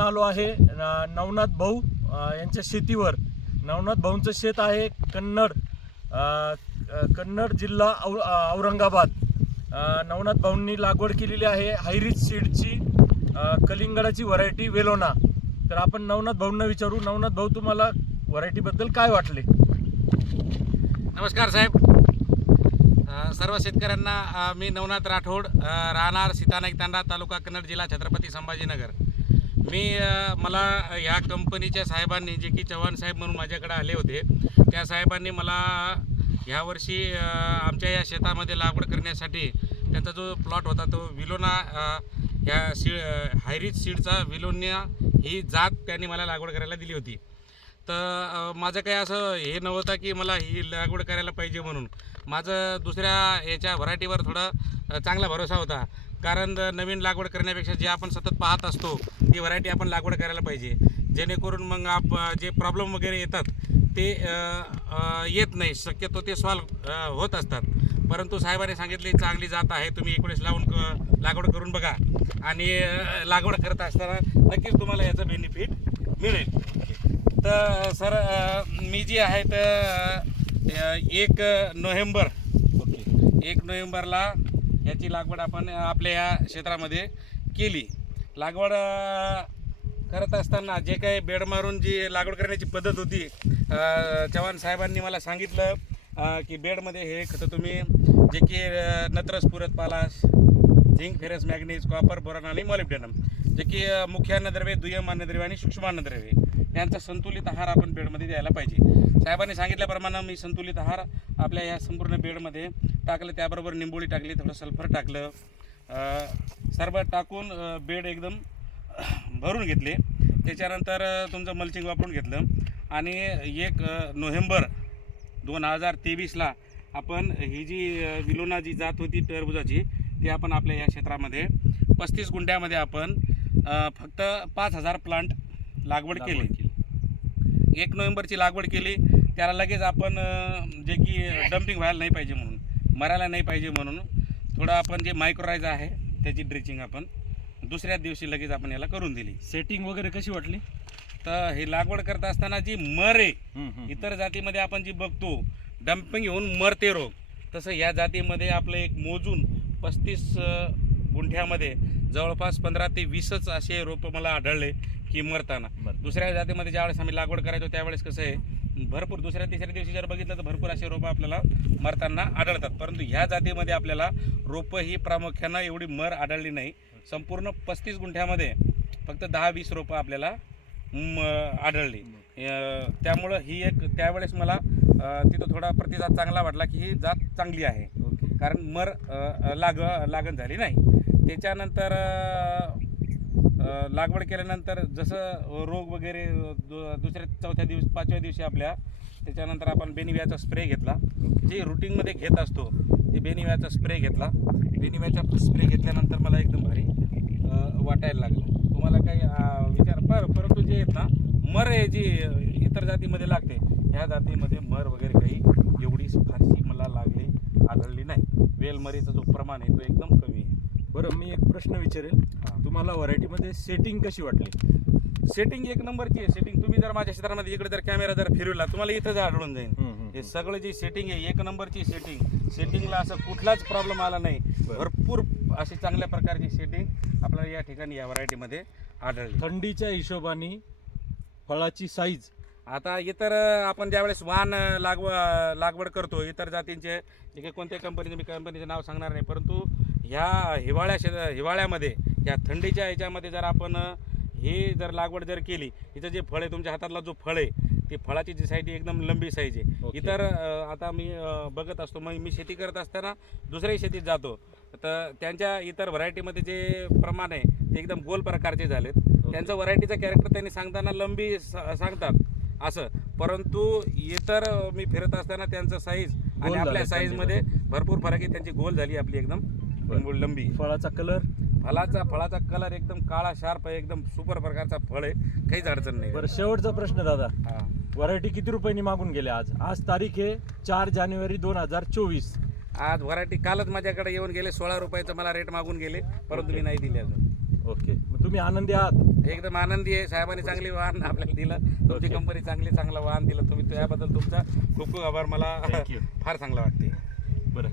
आपण आलो आहे नवनाथ भाऊ यांच्या शेतीवर. नवनाथ भाऊंचं शेत आहे कन्नड जिल्हा औरंगाबाद. नवनाथ भाऊंनी लागवड केलेली आहे हायरिच सीडची कलिंगडाची व्हरायटी वेलोना. तर आपण नवनाथ भाऊंना विचारू. नवनाथ भाऊ, तुम्हाला व्हरायटीबद्दल काय वाटले? नमस्कार साहेब. सर्व शेतकऱ्यांना मी नवनाथ राठोड, राहणार सीतानाईक तांडा, तालुका कन्नड, जिल्हा छत्रपती संभाजीनगर. मला ह्या कंपनीच्या साहेबांनी, जे की चव्हाण साहेब म्हणून माझ्याकडे आले होते, त्या साहेबांनी मला ह्यावर्षी आमच्या या शेतामध्ये लागवड करण्यासाठी त्यांचा जो प्लॉट होता तो विलोना ह्या हायरिच सीडचा विलोना ही जात त्यांनी मला लागवड करायला दिली होती. तर माझं काही असं हे नव्हतं की मला ही लागवड करायला पाहिजे म्हणून. माझं दुसऱ्या याच्या व्हरायटीवर थोडा चांगला भरोसा होता, कारण नवीन लागवड करण्यापेक्षा जे आपण सतत पाहत असतो ती व्हरायटी आपण लागवड करायला पाहिजे, जेणेकरून मग जे प्रॉब्लेम वगैरे येतात ते येत नाही, शक्यतो ते सॉल्व होत असतात. परंतु साहेबांनी सांगितले चांगली जात आहे, तुम्ही एक वेळेस लागवड करून बघा आणि लागवड करत असताना नक्कीच तुम्हाला याचं बेनिफिट मिळेल. तर सर, मी जी आहे तर 1 नोव्हेंबरला याची लागवड आपण आपल्या या क्षेत्रामध्ये केली. लागवड करत असताना जे काही बेड मारून जी लागवड करण्याची पद्धत होती, चव्हाण साहेबांनी मला सांगितलं की बेडमध्ये हे खतं तुम्ही जे की नत्र, स्फुरद, पालाश, zinc, ferrous, manganese, copper, boron आणि मॉलिब्डेनम, जे की मुख्य अन्नद्रव्ये, दुय्यम अन्नद्रव्ये आणि सूक्ष्म अन्नद्रव्ये यांचा संतुलित आहार आपण बेडमध्ये द्यायला पाहिजे. साहेबांनी सांगितल्याप्रमाणे मी संतुलित आहार आपल्या या संपूर्ण बेडमध्ये टाकलं. त्याबरोबर निंबोळी टाकली, थोडं सल्फर टाकलं, सर्व टाकून बेड एकदम भरून घेतले. त्याच्यानंतर तुमचं मल्चिंग वापरून घेतलं आणि 1 नोव्हेंबर 2023ला आपण ही जी विलोना जी जात होती टरबुजाची, ती आपण आपल्या या क्षेत्रामध्ये 35 गुंठ्यामध्ये आपण फक्त 5000 प्लांट लागवड केली. 1 नोव्हेंबरची लागवड केली. त्याला लगेच आपण जे की डम्पिंग व्हायला नाही पाहिजे म्हणून, मरायला नाही पाहिजे म्हणून थोडं आपण जे मायक्रोरायझा आहे त्याची ड्रिचिंग आपण दुसऱ्या दिवशी लगेच आपण याला करून दिली. सेटिंग वगैरे कशी वाटली? तर हे लागवड करत असताना जी मर आहे, इतर जातीमध्ये आपण जी बघतो डम्पिंग येऊन मरते रोग, तसं या जातीमध्ये आपलं एक मोजून 35 गुंठ्यामध्ये जवळपास 15 ते 20च असे रोपं मला आढळले की मरताना. दुसऱ्या जातीमध्ये ज्यावेळेस आम्ही लागवड करायचो त्यावेळेस कसं आहे, भरपूर दुसऱ्या तिसऱ्या दिवशी जर बघितलं तर भरपूर असे रोपं आपल्याला मरताना आढळतात. परंतु ह्या जातीमध्ये आपल्याला रोपं ही प्रामुख्यानं एवढी मर आढळली नाही. संपूर्ण 35 गुंठ्यामध्ये फक्त 10-20 रोपं आपल्याला आढळली. त्यामुळं ही एक त्यावेळेस मला तिथं थोडा प्रतिसाद चांगला वाटला की ही जात चांगली आहे, कारण मर लागण झाली नाही. त्याच्यानंतर लागवड केल्यानंतर जसं रोग वगैरे दुसऱ्या, चौथ्या दिवशी, 5व्या दिवशी आपल्या त्याच्यानंतर आपण बेनिव्याचा स्प्रे घेतला. जे रुटीनमध्ये घेत असतो ते बेनिव्याचा स्प्रे घेतला. बेनिव्याचा स्प्रे घेतल्यानंतर मला एकदम भारी वाटायला लागलं. तुम्हाला काही परंतु जे आहेत ना, मर आहे जी इतर जातीमध्ये लागते, ह्या जातीमध्ये मर वगैरे काही एवढी फारशी मला आढळली नाही. वेलमरीचा जो प्रमाण आहे तो एकदम कमी आहे. बरं, मी एक प्रश्न विचारेल. तुम्हाला व्हरायटीमध्ये सेटिंग कशी वाटली? सेटिंग 1 नंबरची आहे. सेटिंग तुम्ही जर माझ्या क्षेत्रामध्ये इकडे जर कॅमेरा जर फिरवला तुम्हाला इथंच आढळून जाईल. हे सगळं जी सेटिंग आहे 1 नंबरची सेटिंगला असं कुठलाच प्रॉब्लेम आला नाही. भरपूर अशी चांगल्या प्रकारची सेटिंग आपल्याला या ठिकाणी या व्हरायटीमध्ये आढळली. थंडीच्या हिशोबाने फळाची साईज, आता इतर आपण ज्यावेळेस वाहन लागवड करतो इतर जातींचे, जे काही कोणत्या कंपनीचं नाव सांगणार नाही, परंतु ह्या हिवाळ्यामध्ये या थंडीच्या ह्याच्यामध्ये जर आपण हे जर लागवड जर केली, इथं जे फळ आहे तुमच्या हातातला जो फळ आहे ते फळाची जी साईज एकदम लंबी साईज आहे. इतर आता मी बघत असतो, मग मी शेती करत असताना दुसऱ्याही शेतीत जातो तर त्यांच्या इतर व्हरायटीमध्ये जे प्रमाण आहे ते एकदम गोल प्रकारचे झालेत. त्यांचं व्हरायटीचं कॅरेक्टर त्यांनी सांगताना लंबी सांगतात असं, परंतु इतर मी फिरत असताना त्यांचं साईज आणि आपल्या साईजमध्ये भरपूर फरक आहे. त्यांची गोल झाली आपली एकदम लंबी. फळाचा फळाचा कलर एकदम काळा शार्प आहे, एकदम सुपर प्रकारचा फळ आहे, काहीच अडचण नाही. बरं, शेवटचा प्रश्न दादा, व्हरायटी किती रुपयांनी मागून गेले? आज तारीख आहे 4 जानेवारी 2024. आज व्हरायटी कालच माझ्याकडे येऊन गेले, 16 रुपयाचं मला रेट मागून गेले, परंतु मी नाही दिले अजून. ओके, मग तुम्ही आनंदी आहात? एकदम आनंदी आहे. साहेबांनी चांगली वाहन आपल्याला दिलं, तुमची Okay. कंपनी चांगलं वाहन दिलं तुम्ही, त्याबद्दल तुमचा खूप खूप आभार. मला Thank you. फार चांगलं वाटते. बरं